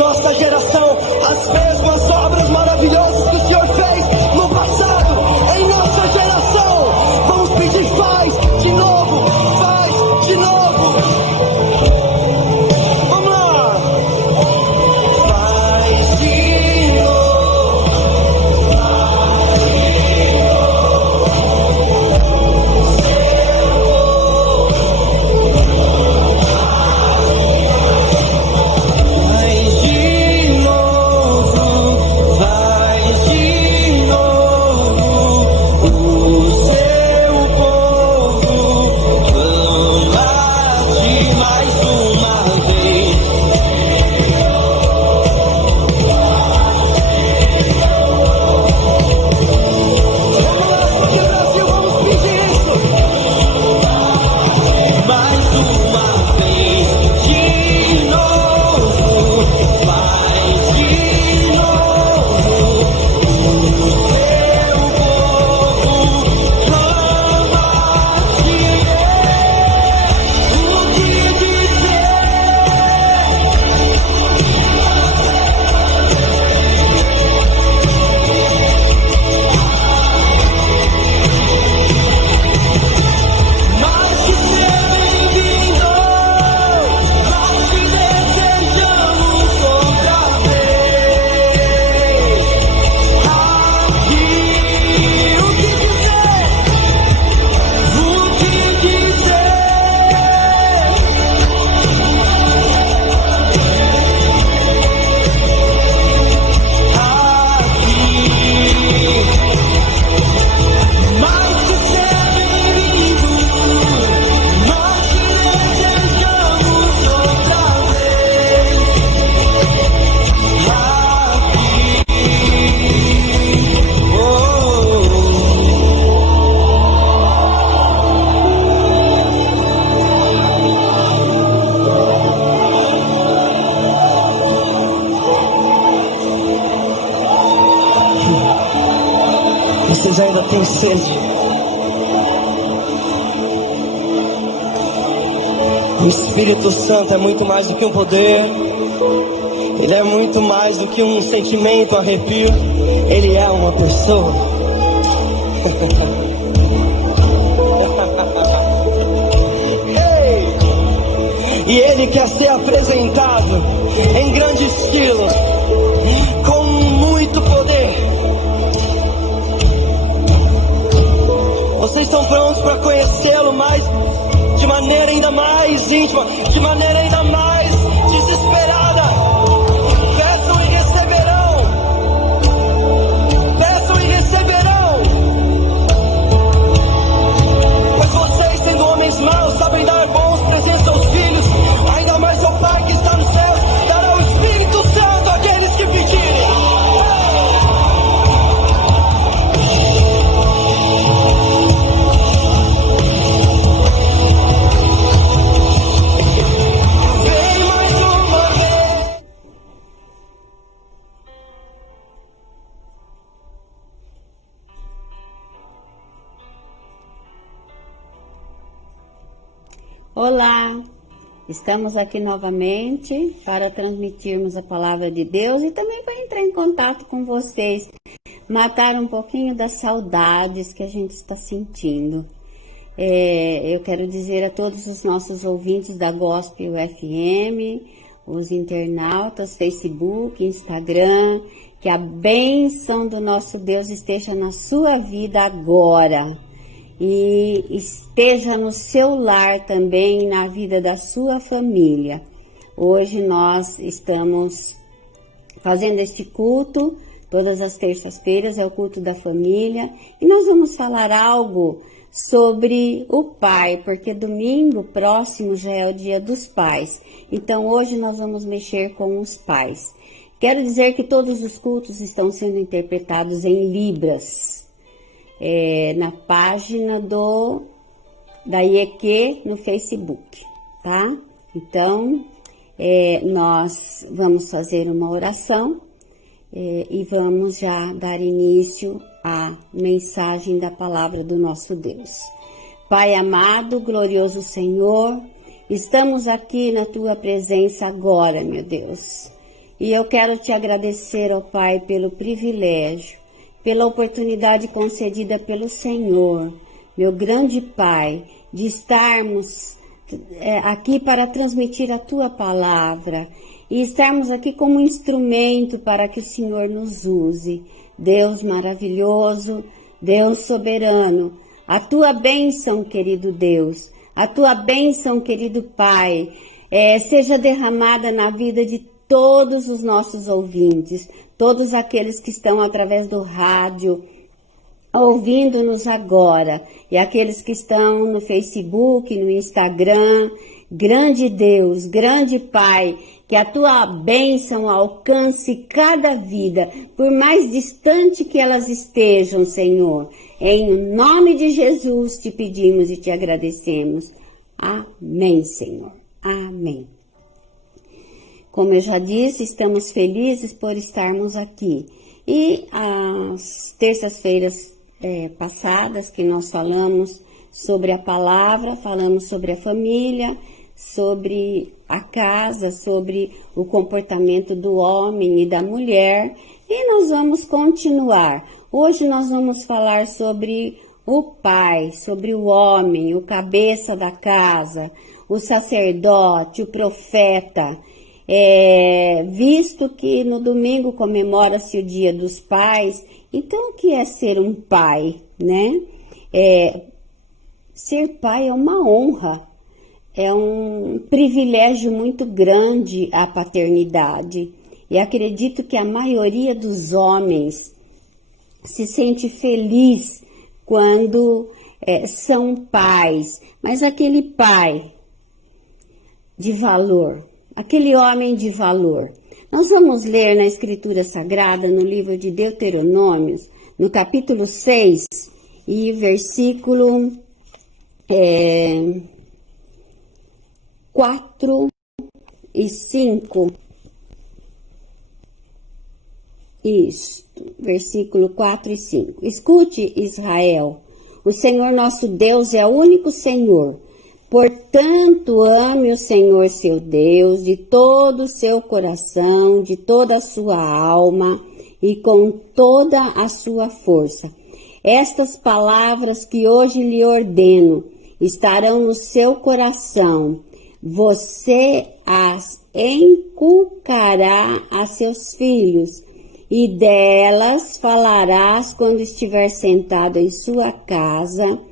nossa geração as mesmas obras maravilhosas que o Senhor fez no passado, em nossa geração. Vamos pedir, faz de novo, faz de novo. Vamos lá. Faz de Vocês ainda têm sede? O Espírito Santo é muito mais do que um poder. Ele é muito mais do que um sentimento, um arrepio. Ele é uma pessoa. E Ele quer ser apresentado em grande estilo, com muito poder. Vocês estão prontos para conhecê-lo mais, de maneira ainda mais íntima, de maneira ainda mais desesperada? Peçam e receberão. Peçam e receberão. Pois vocês, sendo homens maus, sabem dar bons presentes aos filhos. Ainda mais ao Pai que está no céu dará o Espírito Santo àqueles que pedirem. Olá, estamos aqui novamente para transmitirmos a palavra de Deus e também para entrar em contato com vocês, matar um pouquinho das saudades que a gente está sentindo. Eu quero dizer a todos os nossos ouvintes da Gospel FM, os internautas, Facebook, Instagram, que a bênção do nosso Deus esteja na sua vida agora. E esteja no seu lar também, na vida da sua família. Hoje nós estamos fazendo este culto, todas as terças-feiras é o culto da família, e nós vamos falar algo sobre o pai, porque domingo próximo já é o dia dos pais. Então hoje nós vamos mexer com os pais. Quero dizer que todos os cultos estão sendo interpretados em Libras. Na página da IEQ no Facebook, tá? Então, nós vamos fazer uma oração e vamos já dar início à mensagem da palavra do nosso Deus. Pai amado, glorioso Senhor, estamos aqui na Tua presença agora, meu Deus. E eu quero te agradecer, ó Pai, pelo privilégio, pela oportunidade concedida pelo Senhor, meu grande Pai, de estarmos aqui para transmitir a Tua palavra e estarmos aqui como instrumento para que o Senhor nos use. Deus maravilhoso, Deus soberano, a Tua bênção, querido Deus, a Tua bênção, querido Pai, seja derramada na vida de todos os nossos ouvintes, todos aqueles que estão através do rádio, ouvindo-nos agora, e aqueles que estão no Facebook, no Instagram. Grande Deus, grande Pai, que a Tua bênção alcance cada vida, por mais distante que elas estejam, Senhor. Em nome de Jesus te pedimos e te agradecemos. Amém, Senhor. Amém. Como eu já disse, estamos felizes por estarmos aqui. E as terças-feiras passadas que nós falamos sobre a palavra, falamos sobre a família, sobre a casa, sobre o comportamento do homem e da mulher. E nós vamos continuar. Hoje nós vamos falar sobre o pai, sobre o homem, o cabeça da casa, o sacerdote, o profeta. Visto que no domingo comemora-se o Dia dos Pais, então o que é ser um pai, né? Ser pai é uma honra, é um privilégio muito grande a paternidade. E acredito que a maioria dos homens se sente feliz quando são pais, mas aquele pai de valor, aquele homem de valor. Nós vamos ler na Escritura Sagrada, no livro de Deuteronômios, no capítulo 6, e versículo 4 e 5. Isso, versículo 4 e 5. Escute, Israel, o Senhor nosso Deus é o único Senhor. Portanto, ame o Senhor seu Deus de todo o seu coração, de toda a sua alma e com toda a sua força. Estas palavras que hoje lhe ordeno estarão no seu coração. Você as inculcará a seus filhos e delas falarás quando estiver sentado em sua casa,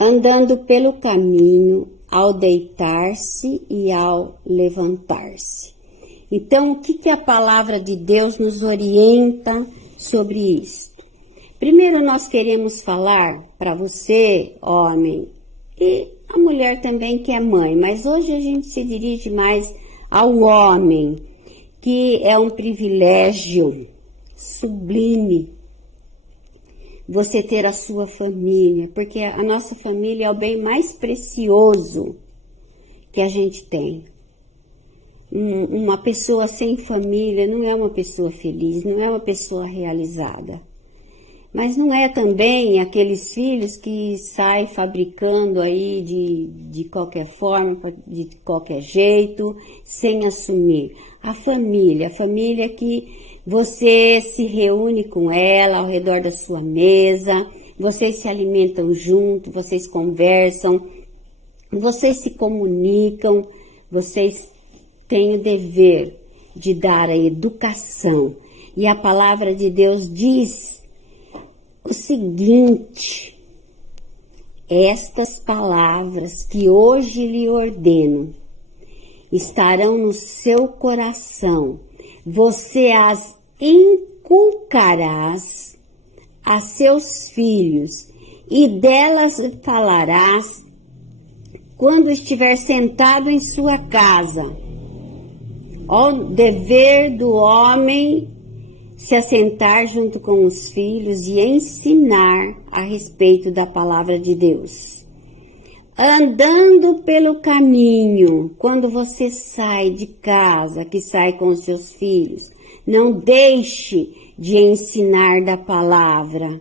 andando pelo caminho, ao deitar-se e ao levantar-se. Então, o que a palavra de Deus nos orienta sobre isso? Primeiro, nós queremos falar para você, homem, e a mulher também que é mãe, mas hoje a gente se dirige mais ao homem, que é um privilégio sublime você ter a sua família, porque a nossa família é o bem mais precioso que a gente tem. Uma pessoa sem família não é uma pessoa feliz, não é uma pessoa realizada. Mas não é também aqueles filhos que saem fabricando aí de qualquer forma, de qualquer jeito, sem assumir. A família que você se reúne com ela ao redor da sua mesa, vocês se alimentam juntos, vocês conversam, vocês se comunicam, vocês têm o dever de dar a educação. E a palavra de Deus diz o seguinte: estas palavras que hoje lhe ordeno estarão no seu coração, você as inculcarás a seus filhos e delas falarás quando estiver sentado em sua casa. Ó, dever do homem se assentar junto com os filhos e ensinar a respeito da palavra de Deus. Andando pelo caminho, quando você sai de casa, que sai com os seus filhos, não deixe de ensinar da palavra.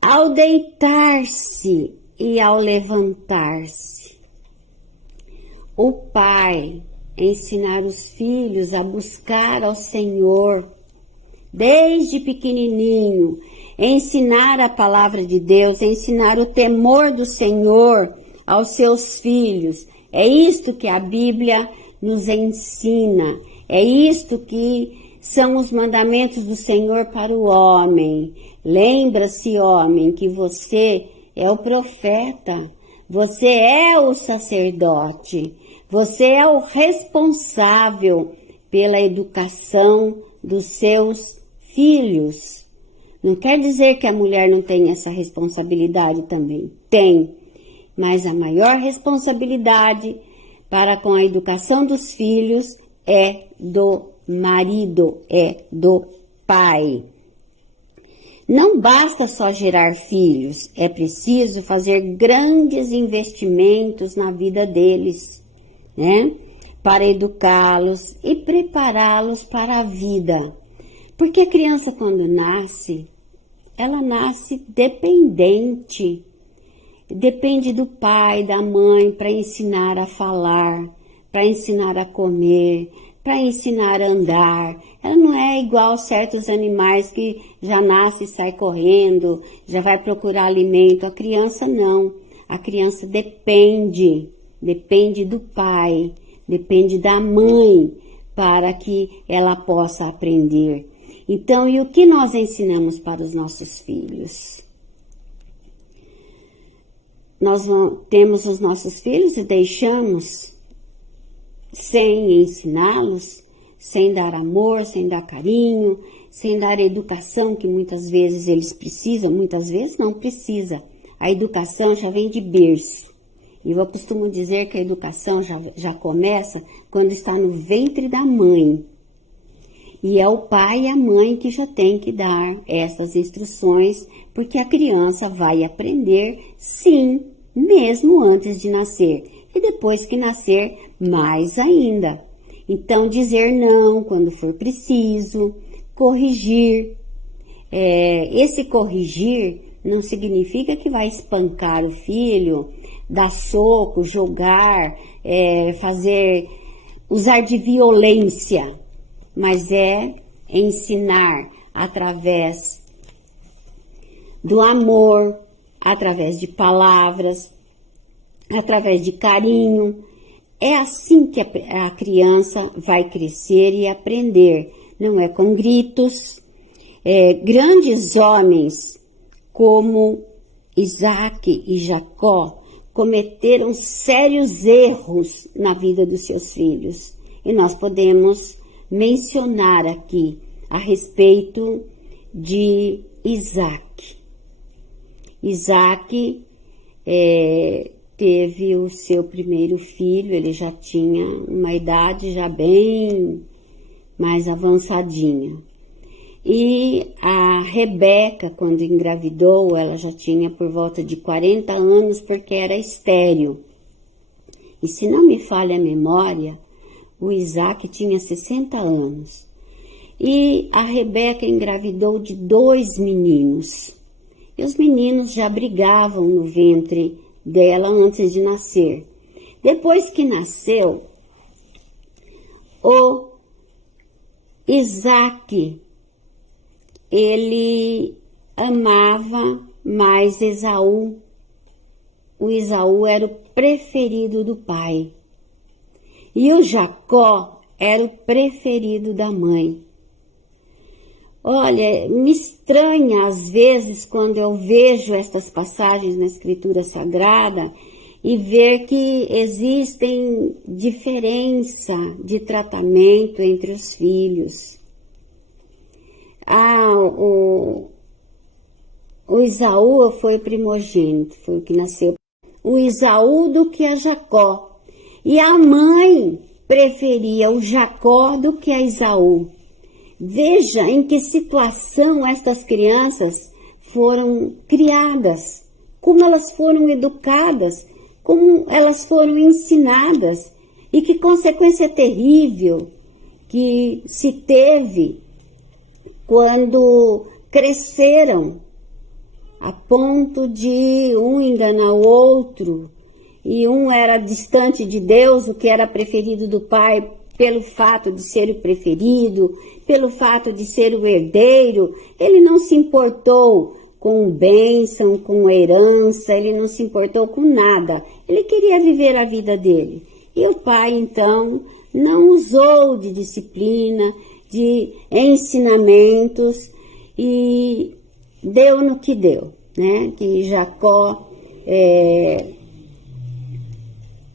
Ao deitar-se e ao levantar-se. O pai ensinar os filhos a buscar ao Senhor, desde pequenininho, ensinar a palavra de Deus, ensinar o temor do Senhor aos seus filhos. É isto que a Bíblia nos ensina, é isto que são os mandamentos do Senhor para o homem. Lembra-se, homem, que você é o profeta, você é o sacerdote, você é o responsável pela educação dos seus filhos. Não quer dizer que a mulher não tem essa responsabilidade também. Tem, mas a maior responsabilidade para com a educação dos filhos é do marido, é do pai. Não basta só gerar filhos, é preciso fazer grandes investimentos na vida deles, né? Para educá-los e prepará-los para a vida. Porque a criança, quando nasce, ela nasce dependente. Depende do pai, da mãe, para ensinar a falar, para ensinar a comer, para ensinar a andar. Ela não é igual certos animais que já nasce e sai correndo, já vai procurar alimento. A criança não. A criança depende do pai, depende da mãe para que ela possa aprender. Então, e o que nós ensinamos para os nossos filhos? Nós temos os nossos filhos e deixamos sem ensiná-los, sem dar amor, sem dar carinho, sem dar educação que muitas vezes eles precisam, muitas vezes não precisa. A educação já vem de berço. E eu costumo dizer que a educação já começa quando está no ventre da mãe. E é o pai e a mãe que já tem que dar essas instruções, porque a criança vai aprender, sim, mesmo antes de nascer. E depois que nascer, mais ainda. Então, dizer não quando for preciso, corrigir. Esse corrigir não significa que vai espancar o filho, dar soco, jogar, usar de violência, mas é ensinar através do amor, através de palavras, através de carinho. É assim que a criança vai crescer e aprender, não é com gritos. Grandes homens como Isaac e Jacó cometeram sérios erros na vida dos seus filhos. E nós podemos mencionar aqui a respeito de Isaac. Isaac teve o seu primeiro filho, ele já tinha uma idade já bem mais avançadinha. E a Rebeca, quando engravidou, ela já tinha por volta de 40 anos, porque era estéril. E se não me falha a memória, o Isaac tinha 60 anos. E a Rebeca engravidou de 2 meninos. E os meninos já brigavam no ventre dela antes de nascer. Depois que nasceu, o Isaac, ele amava mais Esaú. O Esaú era o preferido do pai. E o Jacó era o preferido da mãe. Olha, me estranha às vezes quando eu vejo estas passagens na Escritura Sagrada e ver que existem diferença de tratamento entre os filhos. O Esaú foi o primogênito, foi o que nasceu. O Esaú do que a Jacó. E a mãe preferia o Jacó do que a Esaú. Veja em que situação estas crianças foram criadas, como elas foram educadas, como elas foram ensinadas e que consequência terrível que se teve quando cresceram a ponto de um enganar o outro e um era distante de Deus, o que era preferido do pai, pelo fato de ser o preferido, pelo fato de ser o herdeiro. Ele não se importou com bênção, com herança, ele não se importou com nada. Ele queria viver a vida dele. E o pai, então, não usou de disciplina, de ensinamentos, e deu no que deu, né? Que Jacó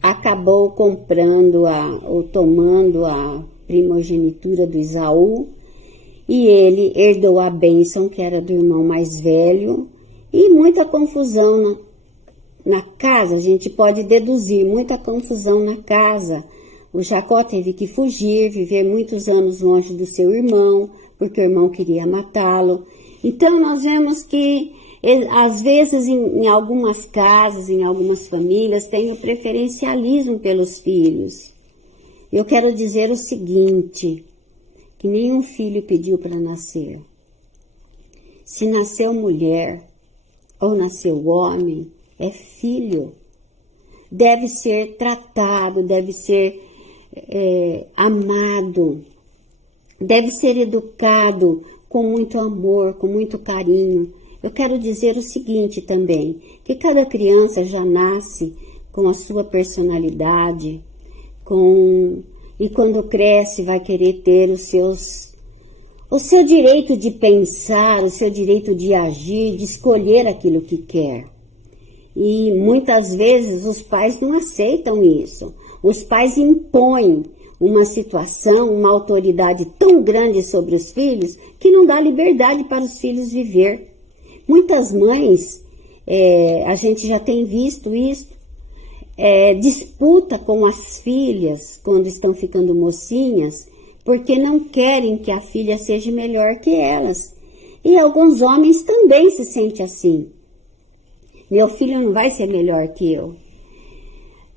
acabou comprando ou tomando a primogenitura do Esaú, e ele herdou a bênção que era do irmão mais velho, e muita confusão na casa. A gente pode deduzir muita confusão na casa. O Jacó teve que fugir, viver muitos anos longe do seu irmão, porque o irmão queria matá-lo. Então nós vemos que às vezes em algumas casas, em algumas famílias, tem o preferencialismo pelos filhos. Eu quero dizer o seguinte, que nenhum filho pediu para nascer. Se nasceu mulher ou nasceu homem, é filho. Deve ser tratado, deve ser amado, deve ser educado com muito amor, com muito carinho. Eu quero dizer o seguinte também, que cada criança já nasce com a sua personalidade, e quando cresce vai querer ter o seu direito de pensar, o seu direito de agir, de escolher aquilo que quer. E muitas vezes os pais não aceitam isso. Os pais impõem uma situação, uma autoridade tão grande sobre os filhos que não dá liberdade para os filhos viver. Muitas mães, a gente já tem visto isso, disputa com as filhas quando estão ficando mocinhas, porque não querem que a filha seja melhor que elas. E alguns homens também se sentem assim. Meu filho não vai ser melhor que eu.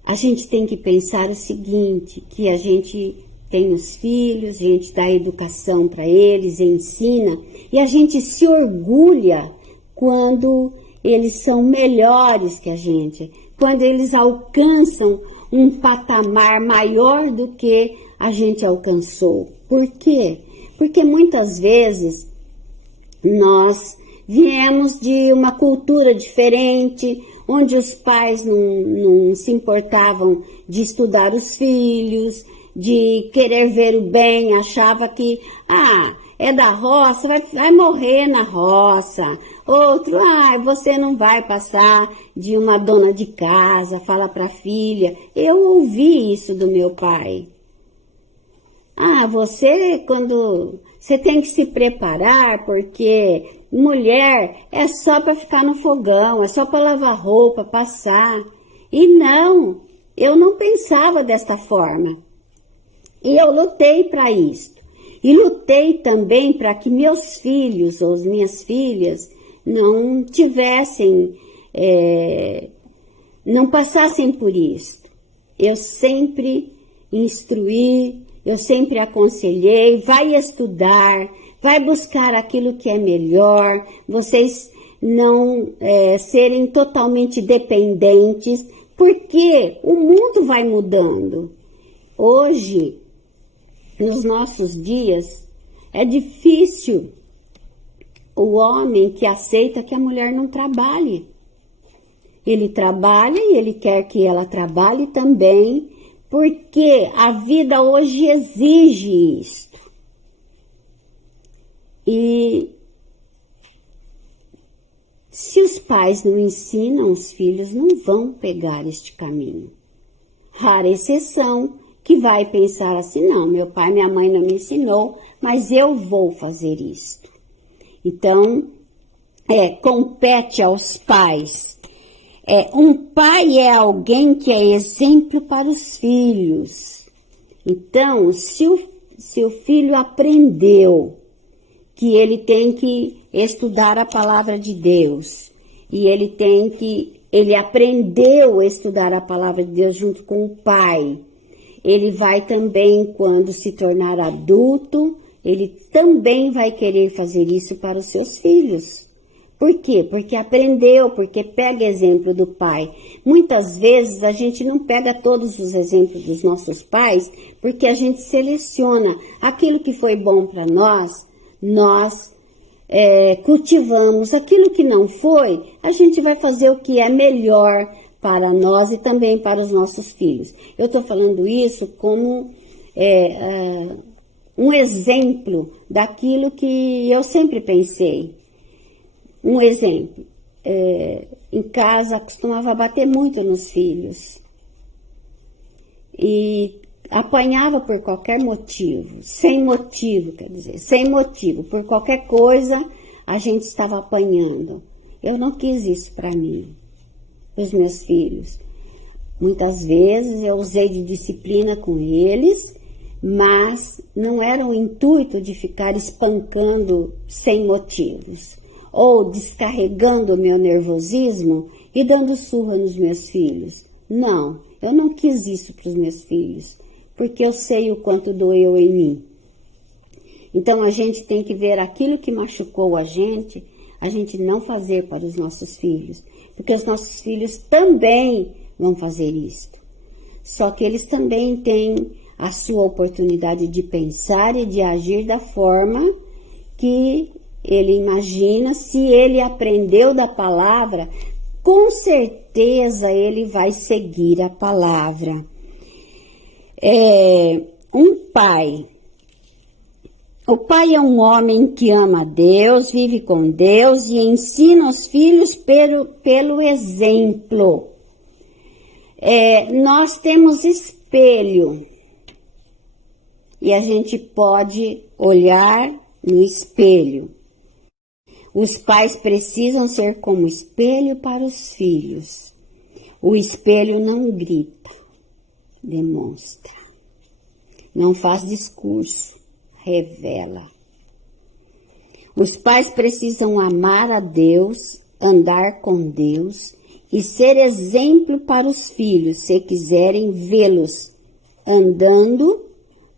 A gente tem que pensar o seguinte, que a gente tem os filhos, a gente dá educação para eles, ensina, e a gente se orgulha quando eles são melhores que a gente, quando eles alcançam um patamar maior do que a gente alcançou. Por quê? Porque muitas vezes nós viemos de uma cultura diferente, onde os pais não se importavam de estudar os filhos, de querer ver o bem, achava que, é da roça, vai morrer na roça. Outro, você não vai passar de uma dona de casa, fala para a filha. Eu ouvi isso do meu pai. Você tem que se preparar, porque mulher é só para ficar no fogão, é só para lavar roupa, passar. E não, eu não pensava desta forma. E eu lutei para isso. E lutei também para que meus filhos ou as minhas filhas não não passassem por isso. Eu sempre instruí, eu sempre aconselhei, vai estudar, vai buscar aquilo que é melhor, vocês não serem totalmente dependentes, porque o mundo vai mudando. Hoje, nos nossos dias, é difícil o homem que aceita que a mulher não trabalhe. Ele trabalha e ele quer que ela trabalhe também, porque a vida hoje exige isto. E se os pais não ensinam, os filhos não vão pegar este caminho. Rara exceção que vai pensar assim, não, meu pai e minha mãe não me ensinou, mas eu vou fazer isto. Então, compete aos pais. Um pai é alguém que é exemplo para os filhos. Então, se o filho aprendeu que ele tem que estudar a palavra de Deus, e ele aprendeu a estudar a palavra de Deus junto com o pai, ele vai também, quando se tornar adulto, ele também vai querer fazer isso para os seus filhos. Por quê? Porque aprendeu, porque pega exemplo do pai. Muitas vezes a gente não pega todos os exemplos dos nossos pais, porque a gente seleciona aquilo que foi bom para nós cultivamos. Aquilo que não foi, a gente vai fazer o que é melhor para nós e também para os nossos filhos. Eu estou falando isso como um exemplo daquilo que eu sempre pensei. Um exemplo, em casa costumava bater muito nos filhos e apanhava por qualquer motivo, sem motivo, quer dizer, sem motivo, por qualquer coisa a gente estava apanhando. Eu não quis isso para mim, para os meus filhos. Muitas vezes eu usei de disciplina com eles, mas não era o intuito de ficar espancando sem motivos, ou descarregando o meu nervosismo e dando surra nos meus filhos. Não, eu não quis isso para os meus filhos, porque eu sei o quanto doeu em mim. Então a gente tem que ver aquilo que machucou a gente não fazer para os nossos filhos, porque os nossos filhos também vão fazer isso. Só que eles também têm a sua oportunidade de pensar e de agir da forma que ele imagina. Se ele aprendeu da palavra, com certeza ele vai seguir a palavra. Um pai. O pai é um homem que ama a Deus, vive com Deus e ensina os filhos pelo exemplo. Nós temos espelho e a gente pode olhar no espelho. Os pais precisam ser como espelho para os filhos. O espelho não grita, demonstra. Não faz discurso, revela. Os pais precisam amar a Deus, andar com Deus e ser exemplo para os filhos, se quiserem vê-los andando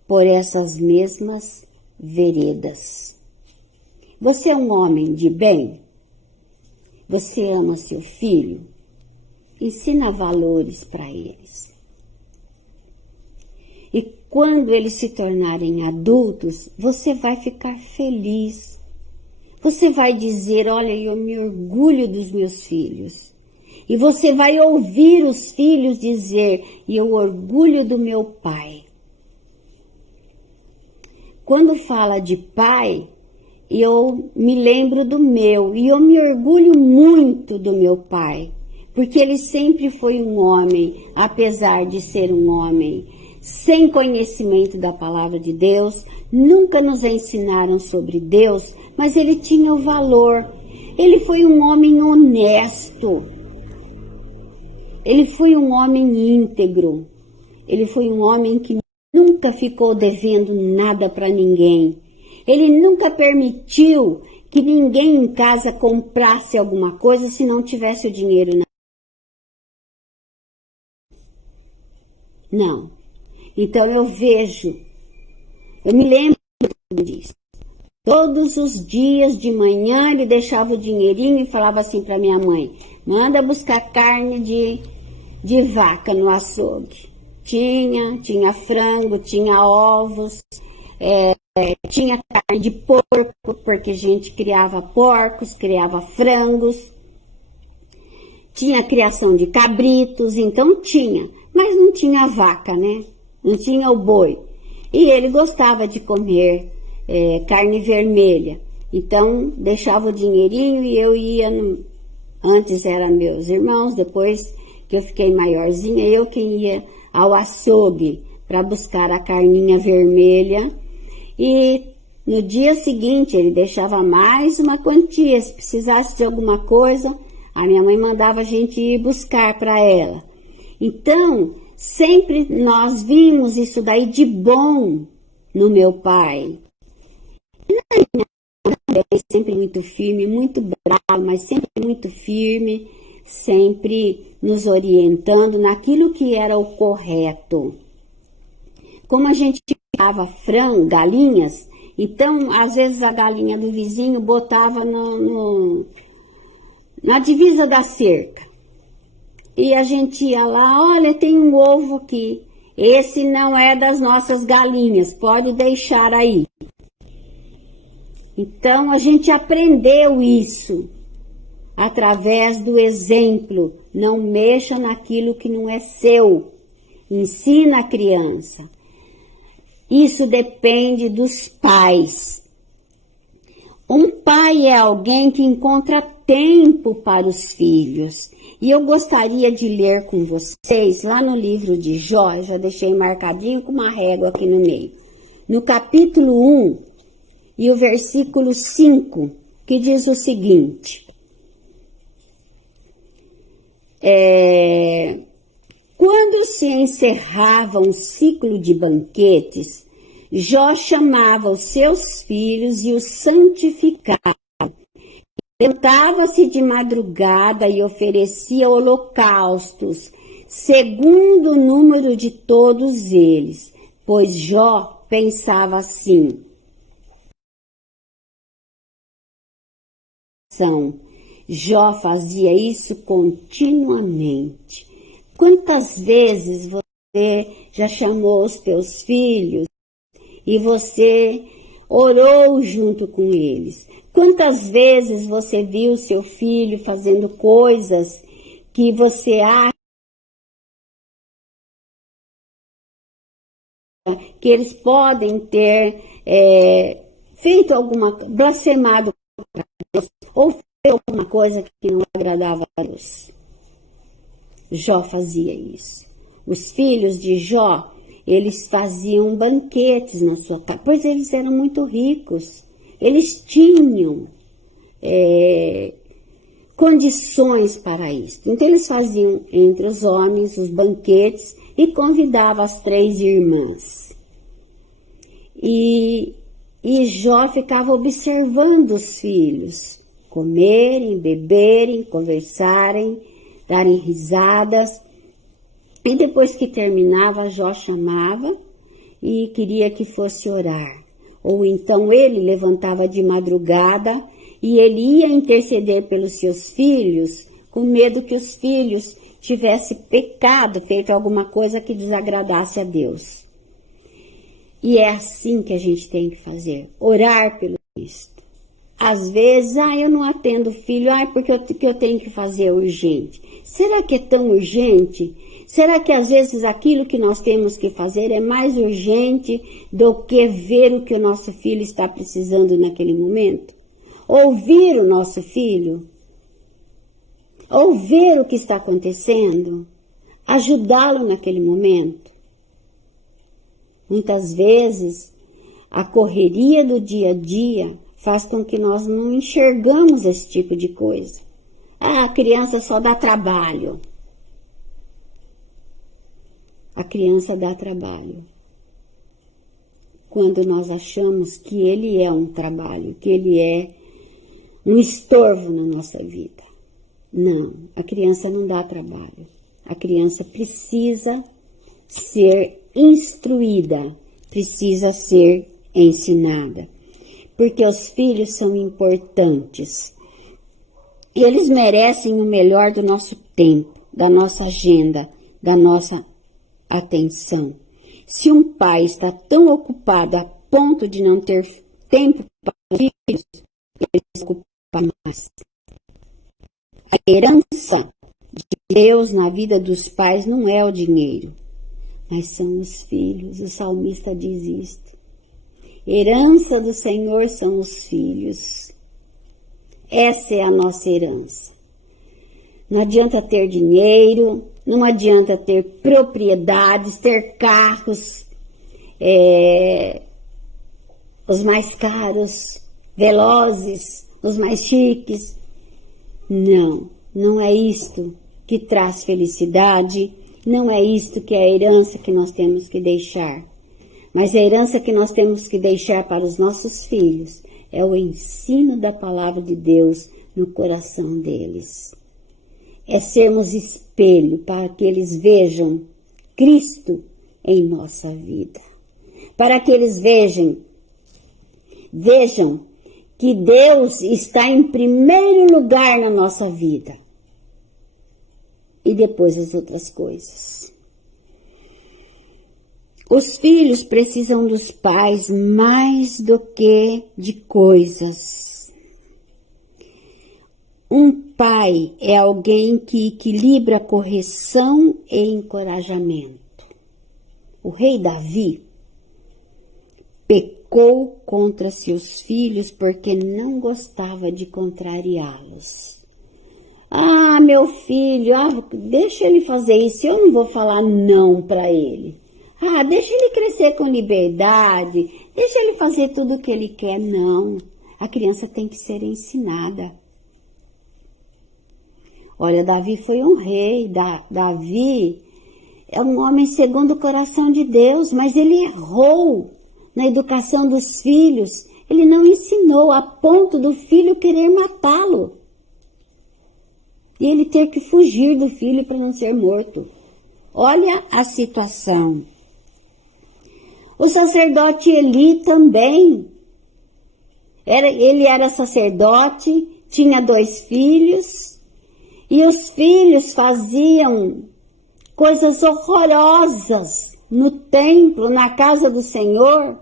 por essas mesmas veredas. Você é um homem de bem? Você ama seu filho? Ensina valores para eles. E quando eles se tornarem adultos, você vai ficar feliz. Você vai dizer, olha, eu me orgulho dos meus filhos. E você vai ouvir os filhos dizer, e eu orgulho do meu pai. Quando fala de pai, eu me lembro do meu, e eu me orgulho muito do meu pai, porque ele sempre foi um homem, apesar de ser um homem sem conhecimento da palavra de Deus, nunca nos ensinaram sobre Deus, mas ele tinha o valor. Ele foi um homem honesto, ele foi um homem íntegro, ele foi um homem que nunca ficou devendo nada para ninguém. Ele nunca permitiu que ninguém em casa comprasse alguma coisa se não tivesse o dinheiro. Não. Então eu me lembro disso. Todos os dias de manhã ele deixava o dinheirinho e falava assim para minha mãe, manda buscar carne de vaca no açougue. Tinha frango, tinha ovos, tinha carne de porco, porque a gente criava porcos, criava frangos, tinha criação de cabritos, então tinha, mas não tinha vaca, né? Não tinha o boi. E ele gostava de comer carne vermelha, então deixava o dinheirinho e eu ia, antes eram meus irmãos, depois que eu fiquei maiorzinha, eu quem ia ao açougue para buscar a carninha vermelha. E no dia seguinte ele deixava mais uma quantia, se precisasse de alguma coisa, a minha mãe mandava a gente ir buscar para ela. Então, sempre nós vimos isso daí de bom no meu pai. Sempre muito firme, muito bravo, mas sempre muito firme, sempre nos orientando naquilo que era o correto. Como a gente criava frango, galinhas, então às vezes a galinha do vizinho botava na divisa da cerca. E a gente ia lá, olha, tem um ovo aqui. Esse não é das nossas galinhas, pode deixar aí. Então a gente aprendeu isso através do exemplo. Não mexa naquilo que não é seu. Ensina a criança. Isso depende dos pais. Um pai é alguém que encontra tempo para os filhos. E eu gostaria de ler com vocês, lá no livro de Jó, eu já deixei marcadinho com uma régua aqui no meio. No capítulo 1 e o versículo 5, que diz o seguinte. Quando se encerrava um ciclo de banquetes, Jó chamava os seus filhos e os santificava. Levantava-se de madrugada e oferecia holocaustos, segundo o número de todos eles, pois Jó pensava assim. Jó fazia isso continuamente. Quantas vezes você já chamou os teus filhos e você orou junto com eles? Quantas vezes você viu seu filho fazendo coisas que você acha que eles podem ter feito blasfemado ou feito alguma coisa que não agradava a Deus? Jó fazia isso. Os filhos de Jó, eles faziam banquetes na sua casa, pois eles eram muito ricos. Eles tinham condições para isso. Então, eles faziam entre os homens os banquetes e convidavam as 3 irmãs. E Jó ficava observando os filhos comerem, beberem, conversarem, darem risadas. E depois que terminava, Jó chamava e queria que fosse orar. Ou então ele levantava de madrugada e ele ia interceder pelos seus filhos, com medo que os filhos tivessem pecado, feito alguma coisa que desagradasse a Deus. E é assim que a gente tem que fazer, orar pelo Cristo. Às vezes, eu não atendo o filho, porque eu tenho que fazer urgente. Será que é tão urgente? Será que às vezes aquilo que nós temos que fazer é mais urgente do que ver o que o nosso filho está precisando naquele momento? Ouvir o nosso filho? Ouvir o que está acontecendo? Ajudá-lo naquele momento? Muitas vezes, a correria do dia a dia faz com que nós não enxergamos esse tipo de coisa. A criança só dá trabalho. A criança dá trabalho. Quando nós achamos que ele é um trabalho, que ele é um estorvo na nossa vida. Não, a criança não dá trabalho. A criança precisa ser instruída, precisa ser ensinada. Porque os filhos são importantes. E eles merecem o melhor do nosso tempo, da nossa agenda, da nossa atenção. Se um pai está tão ocupado a ponto de não ter tempo para os filhos, ele se ocupa mais. A herança de Deus na vida dos pais não é o dinheiro, mas são os filhos. O salmista diz isto. Herança do Senhor são os filhos. Essa é a nossa herança. Não adianta ter dinheiro, não adianta ter propriedades, ter carros, os mais caros, velozes, os mais chiques. Não, não é isto que traz felicidade, não é isto que é a herança que nós temos que deixar. Mas a herança que nós temos que deixar para os nossos filhos é o ensino da palavra de Deus no coração deles. É sermos espelho para que eles vejam Cristo em nossa vida. Para que eles vejam que Deus está em primeiro lugar na nossa vida. E depois as outras coisas. Os filhos precisam dos pais mais do que de coisas. Um pai é alguém que equilibra correção e encorajamento. O rei Davi pecou contra seus filhos porque não gostava de contrariá-los. Ah, meu filho, deixa ele fazer isso, eu não vou falar não para ele. Ah, deixa ele crescer com liberdade, deixa ele fazer tudo o que ele quer. Não, a criança tem que ser ensinada. Olha, Davi foi um rei, Davi é um homem segundo o coração de Deus, mas ele errou na educação dos filhos. Ele não ensinou a ponto do filho querer matá-lo. E ele ter que fugir do filho para não ser morto. Olha a situação. O sacerdote Eli também. Ele era sacerdote, tinha 2 filhos, e os filhos faziam coisas horrorosas no templo, na casa do Senhor,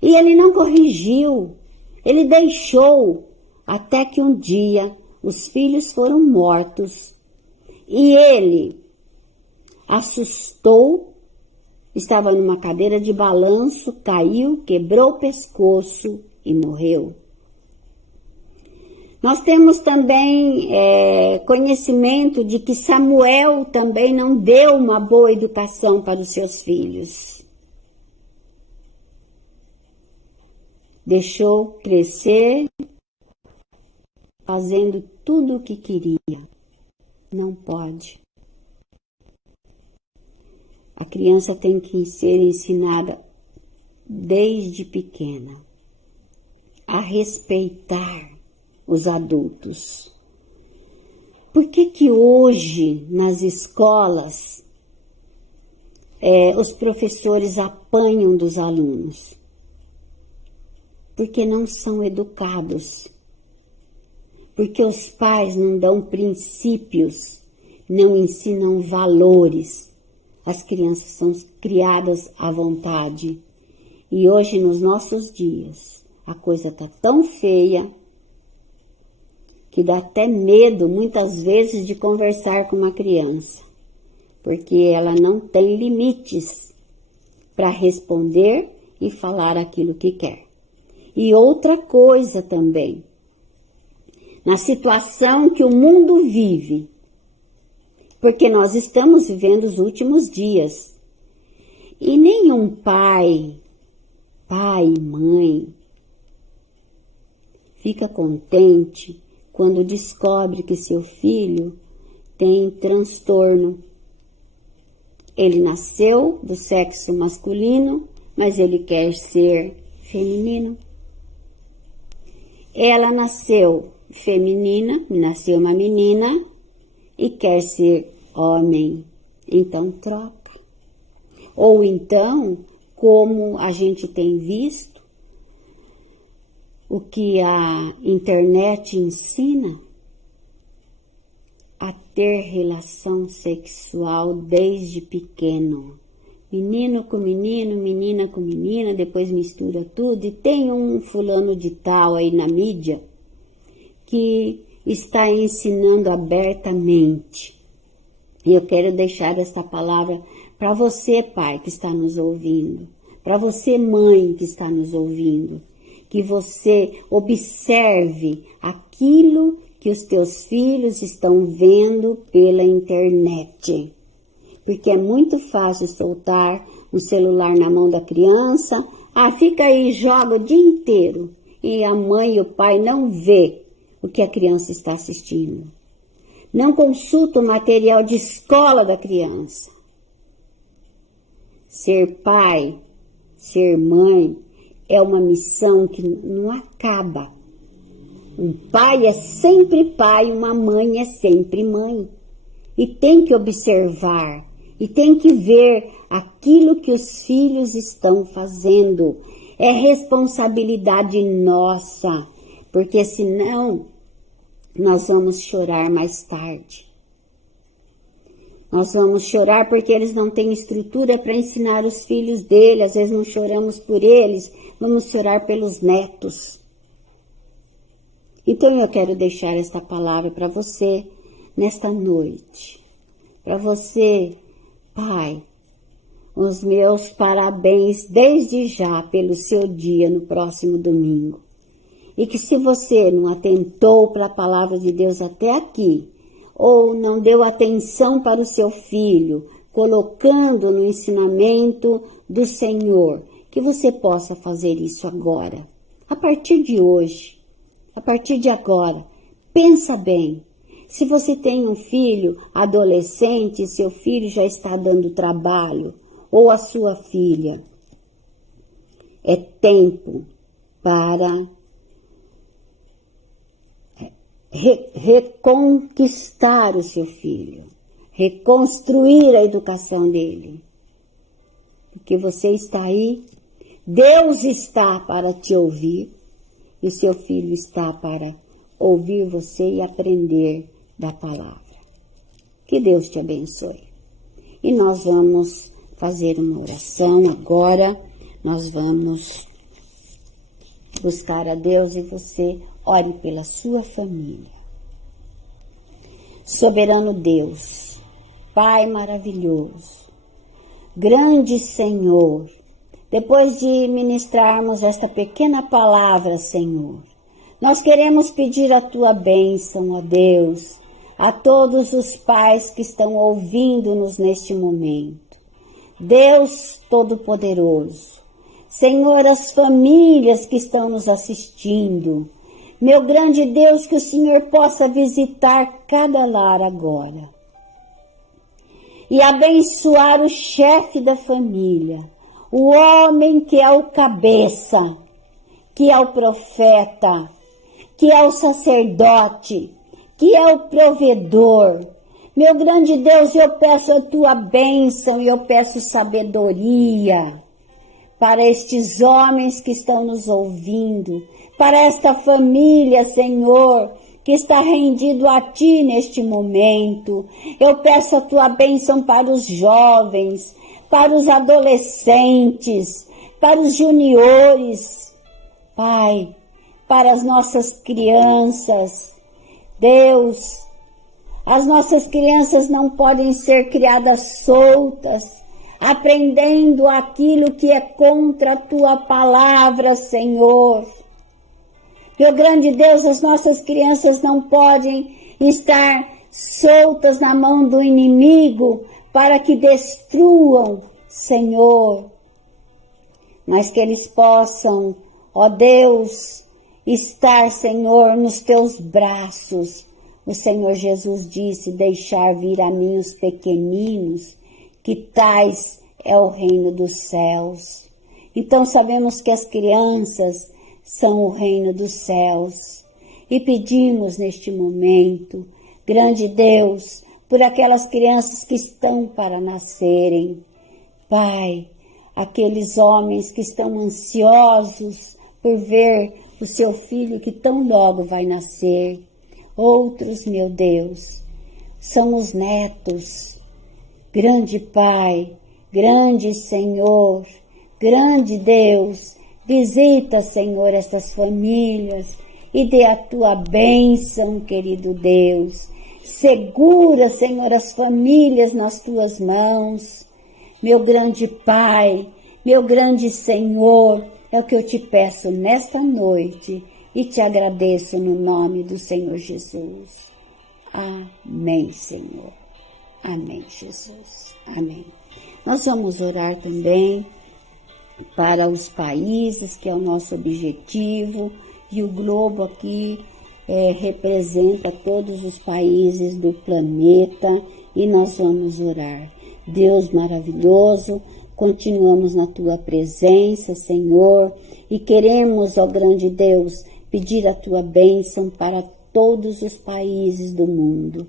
e ele não corrigiu, ele deixou, até que um dia os filhos foram mortos, e ele assustou, estava numa cadeira de balanço, caiu, quebrou o pescoço e morreu. Nós temos também conhecimento de que Samuel também não deu uma boa educação para os seus filhos. Deixou crescer, fazendo tudo o que queria. Não pode. A criança tem que ser ensinada desde pequena a respeitar os adultos. Por que hoje nas escolas os professores apanham dos alunos? Porque não são educados. Porque os pais não dão princípios, não ensinam valores. As crianças são criadas à vontade. E hoje, nos nossos dias, a coisa está tão feia que dá até medo, muitas vezes, de conversar com uma criança. Porque ela não tem limites para responder e falar aquilo que quer. E outra coisa também, na situação que o mundo vive, porque nós estamos vivendo os últimos dias, e nenhum pai e mãe, fica contente quando descobre que seu filho tem transtorno. Ele nasceu do sexo masculino, mas ele quer ser feminino. Ela nasceu feminina, nasceu uma menina e quer ser homem, então troca. Ou então, como a gente tem visto, o que a internet ensina, a ter relação sexual desde pequeno. Menino com menino, menina com menina, depois mistura tudo. E tem um fulano de tal aí na mídia que está ensinando abertamente. E eu quero deixar essa palavra para você, pai, que está nos ouvindo. Para você, mãe, que está nos ouvindo. Que você observe aquilo que os teus filhos estão vendo pela internet. Porque é muito fácil soltar um celular na mão da criança. Fica aí, joga o dia inteiro. E a mãe e o pai não vê o que a criança está assistindo. Não consulta o material de escola da criança. Ser pai, ser mãe, é uma missão que não acaba. Um pai é sempre pai, uma mãe é sempre mãe. E tem que observar, e tem que ver aquilo que os filhos estão fazendo. É responsabilidade nossa. porque senão nós vamos chorar mais tarde. Nós vamos chorar porque eles não têm estrutura para ensinar os filhos dele. Às vezes não choramos por eles, vamos chorar pelos netos. Então eu quero deixar esta palavra para você nesta noite. Para você, pai, os meus parabéns desde já pelo seu dia no próximo domingo. E que se você não atentou para a palavra de Deus até aqui, ou não deu atenção para o seu filho, colocando no ensinamento do Senhor, que você possa fazer isso agora, a partir de hoje, a partir de agora. Pensa bem, se você tem um filho adolescente, seu filho já está dando trabalho, ou a sua filha, é tempo para reconquistar o seu filho, reconstruir a educação dele. Porque você está aí, Deus está para te ouvir, e seu filho está para ouvir você e aprender da palavra. Que Deus te abençoe. E nós vamos fazer uma oração agora, nós vamos buscar a Deus e você ore pela sua família. Soberano Deus, Pai maravilhoso, grande Senhor, depois de ministrarmos esta pequena palavra, Senhor, nós queremos pedir a tua bênção, ó Deus, a todos os pais que estão ouvindo-nos neste momento. Deus Todo-Poderoso, Senhor, as famílias que estão nos assistindo, meu grande Deus, que o Senhor possa visitar cada lar agora e abençoar o chefe da família, o homem que é o cabeça, que é o profeta, que é o sacerdote, que é o provedor. Meu grande Deus, eu peço a tua bênção e eu peço sabedoria para estes homens que estão nos ouvindo, para esta família, Senhor, que está rendido a Ti neste momento. Eu peço a Tua bênção para os jovens, para os adolescentes, para os juniores, Pai, para as nossas crianças. Deus, as nossas crianças não podem ser criadas soltas, aprendendo aquilo que é contra a Tua palavra, Senhor. Meu grande Deus, as nossas crianças não podem estar soltas na mão do inimigo para que destruam, Senhor. Mas que eles possam, ó Deus, estar, Senhor, nos teus braços. O Senhor Jesus disse, deixar vir a mim os pequeninos, que tais é o reino dos céus. Então sabemos que as crianças são o reino dos céus. E pedimos neste momento, grande Deus, por aquelas crianças que estão para nascerem. Pai, aqueles homens que estão ansiosos por ver o seu filho que tão logo vai nascer. Outros, meu Deus, são os netos. Grande Pai, grande Senhor, grande Deus, visita, Senhor, estas famílias e dê a tua bênção, querido Deus. Segura, Senhor, as famílias nas tuas mãos. Meu grande Pai, meu grande Senhor, é o que eu te peço nesta noite e te agradeço no nome do Senhor Jesus. Amém, Senhor. Amém, Jesus. Amém. Nós vamos orar também para os países, que é o nosso objetivo, e o globo aqui representa todos os países do planeta, e nós vamos orar. Deus maravilhoso, continuamos na tua presença, Senhor, e queremos, ó grande Deus, pedir a tua bênção para todos os países do mundo.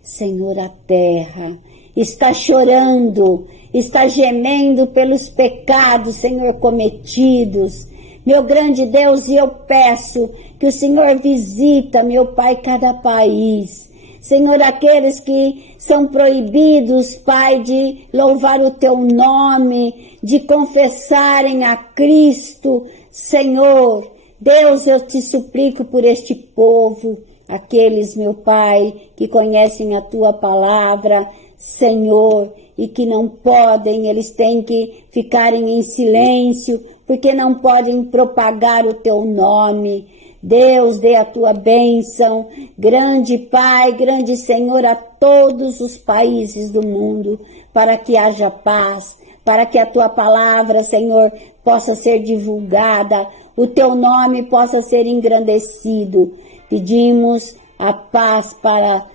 Senhor, a terra está chorando, está gemendo pelos pecados, Senhor, cometidos, Meu grande Deus, e eu peço que o Senhor visita, meu Pai, cada país. Senhor, aqueles que são proibidos, Pai, de louvar o Teu nome, de confessarem a Cristo. Senhor, Deus, eu te suplico por este povo, aqueles, meu Pai, que conhecem a Tua palavra, Senhor, e que não podem, eles têm que ficarem em silêncio, porque não podem propagar o Teu nome. Deus, dê a Tua bênção, grande Pai, grande Senhor, a todos os países do mundo, para que haja paz, para que a Tua palavra, Senhor, possa ser divulgada, o Teu nome possa ser engrandecido. Pedimos a paz para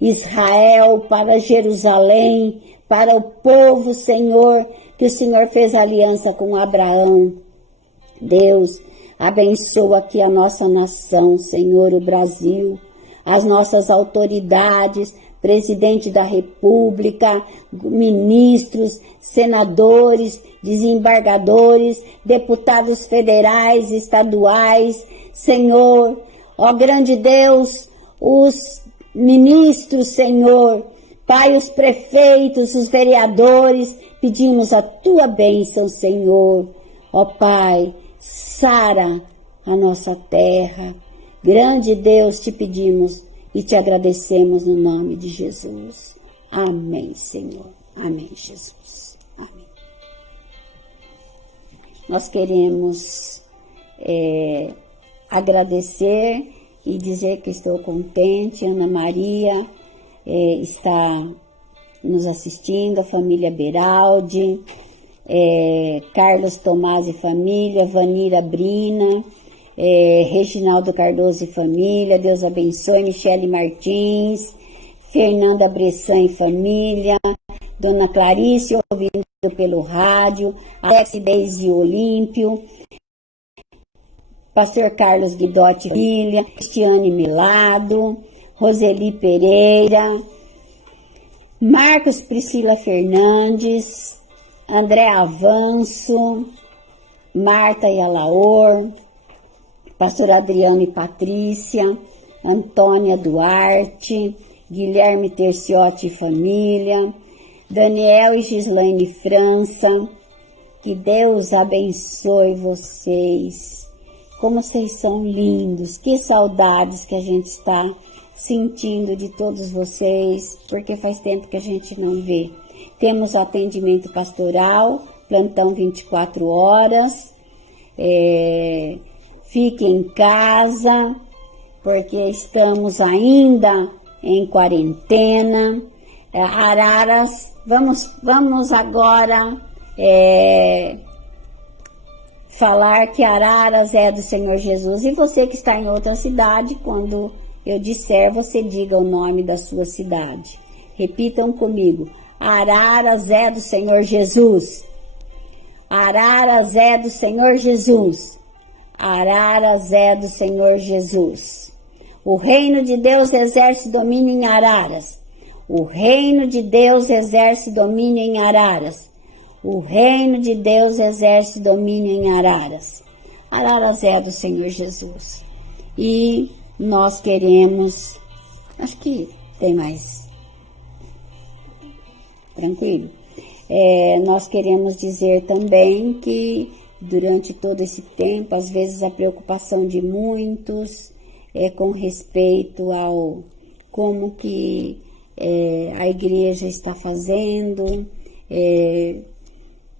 Israel, para Jerusalém, para o povo, Senhor, que o Senhor fez aliança com Abraão. Deus, abençoa aqui a nossa nação, Senhor, o Brasil, as nossas autoridades, presidente da República, ministros, senadores, desembargadores, deputados federais, estaduais, Senhor, ó grande Deus, os ministros, Senhor, Pai, os prefeitos, os vereadores, pedimos a Tua bênção, Senhor, ó Pai, sara a nossa terra, grande Deus, te pedimos e te agradecemos no nome de Jesus. Amém, Senhor. Amém, Jesus. Amém. Nós queremos agradecer e dizer que estou contente. Ana Maria está nos assistindo, a família Beraldi, Carlos Tomás e família, Vanira Brina, Reginaldo Cardoso e família, Deus abençoe, Michele Martins, Fernanda Bressan e família, Dona Clarice ouvindo pelo rádio, Alex Deise Olímpio, Pastor Carlos Guidotti filha, Cristiane Milado, Roseli Pereira, Marcos Priscila Fernandes, André Avanço, Marta e Alaor, Pastor Adriano e Patrícia, Antônia Duarte, Guilherme Terciotti e família, Daniel e Gislaine França, que Deus abençoe vocês. Como vocês são lindos, que saudades que a gente está sentindo de todos vocês, porque faz tempo que a gente não vê. Temos atendimento pastoral, plantão 24 horas, fique em casa, porque estamos ainda em quarentena. Araras, vamos agora falar que Araras é do Senhor Jesus. E você que está em outra cidade, quando eu disser, você diga o nome da sua cidade. Repitam comigo. Araras é do Senhor Jesus. Araras é do Senhor Jesus. Araras é do Senhor Jesus. O reino de Deus exerce domínio em Araras. O reino de Deus exerce domínio em Araras. O reino de Deus exerce domínio em Araras. Araras é do Senhor Jesus. E nós queremos... Acho que tem mais... Tranquilo? Nós queremos dizer também que durante todo esse tempo, às vezes a preocupação de muitos é com respeito ao como que a igreja está fazendo.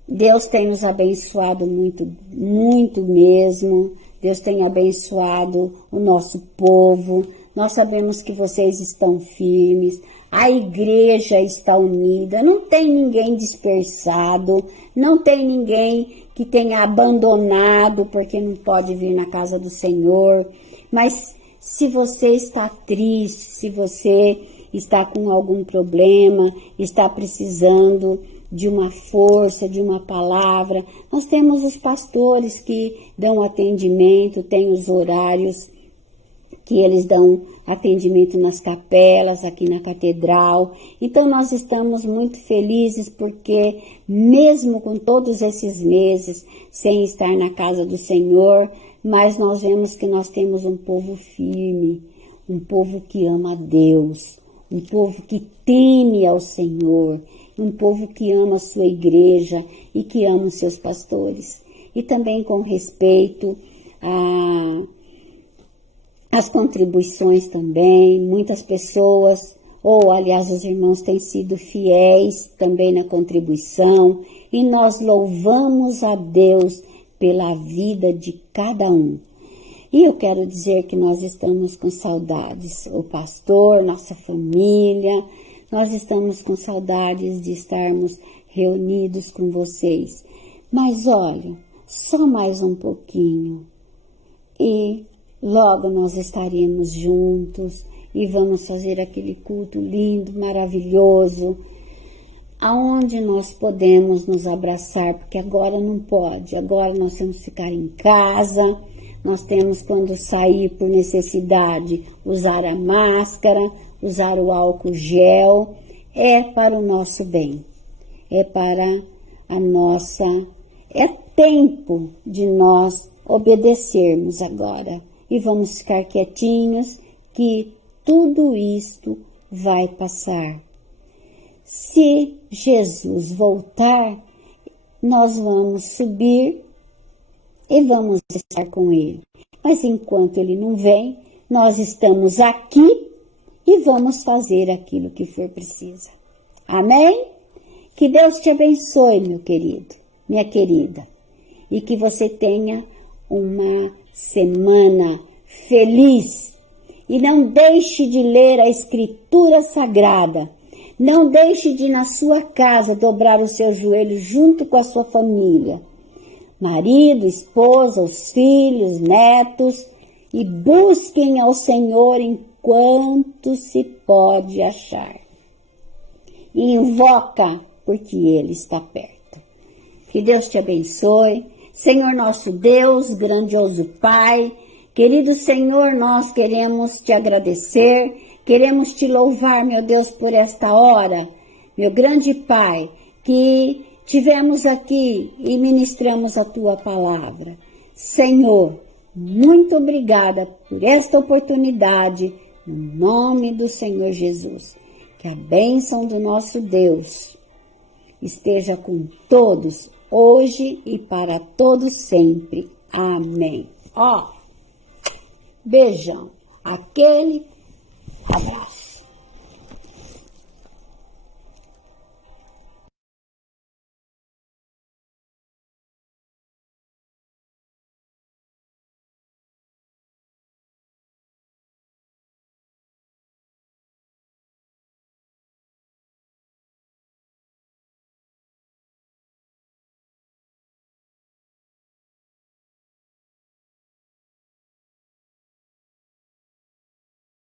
Deus tem nos abençoado muito, muito mesmo. Deus tem abençoado o nosso povo. Nós sabemos que vocês estão firmes. A igreja está unida, não tem ninguém dispersado, não tem ninguém que tenha abandonado porque não pode vir na casa do Senhor. Mas se você está triste, se você está com algum problema, está precisando de uma força, de uma palavra, nós temos os pastores que dão atendimento, tem os horários que eles dão atendimento nas capelas, aqui na catedral. Então nós estamos muito felizes porque mesmo com todos esses meses sem estar na casa do Senhor, mas nós vemos que nós temos um povo firme, um povo que ama a Deus, um povo que teme ao Senhor, um povo que ama a sua igreja e que ama os seus pastores. E também com respeito às contribuições também, muitas pessoas, ou aliás os irmãos têm sido fiéis também na contribuição, e nós louvamos a Deus pela vida de cada um. E eu quero dizer que nós estamos com saudades, o pastor, nossa família, nós estamos com saudades de estarmos reunidos com vocês. Mas olha, só mais um pouquinho e logo nós estaremos juntos e vamos fazer aquele culto lindo, maravilhoso, aonde nós podemos nos abraçar, porque agora não pode, agora nós temos que ficar em casa, nós temos, quando sair por necessidade, usar a máscara, usar o álcool gel, é para o nosso bem, é para a nossa, é tempo de nós obedecermos agora e vamos ficar quietinhos que tudo isto vai passar. Se Jesus voltar, nós vamos subir e vamos estar com ele. Mas enquanto ele não vem, nós estamos aqui e vamos fazer aquilo que for preciso. Amém? Que Deus te abençoe, meu querido, minha querida, e que você tenha uma semana feliz. E não deixe de ler a Escritura Sagrada. Não deixe de, na sua casa, dobrar os seus joelhos junto com a sua família. Marido, esposa, os filhos, netos, e busquem ao Senhor enquanto se pode achar. E invoca, porque Ele está perto. Que Deus te abençoe. Senhor nosso Deus, grandioso Pai, querido Senhor, nós queremos te agradecer, queremos te louvar, meu Deus, por esta hora, meu grande Pai, que tivemos aqui e ministramos a tua palavra. Senhor, muito obrigada por esta oportunidade, no nome do Senhor Jesus. Que a bênção do nosso Deus esteja com todos, hoje e para todos sempre. Amém. Ó, beijão, aquele abraço.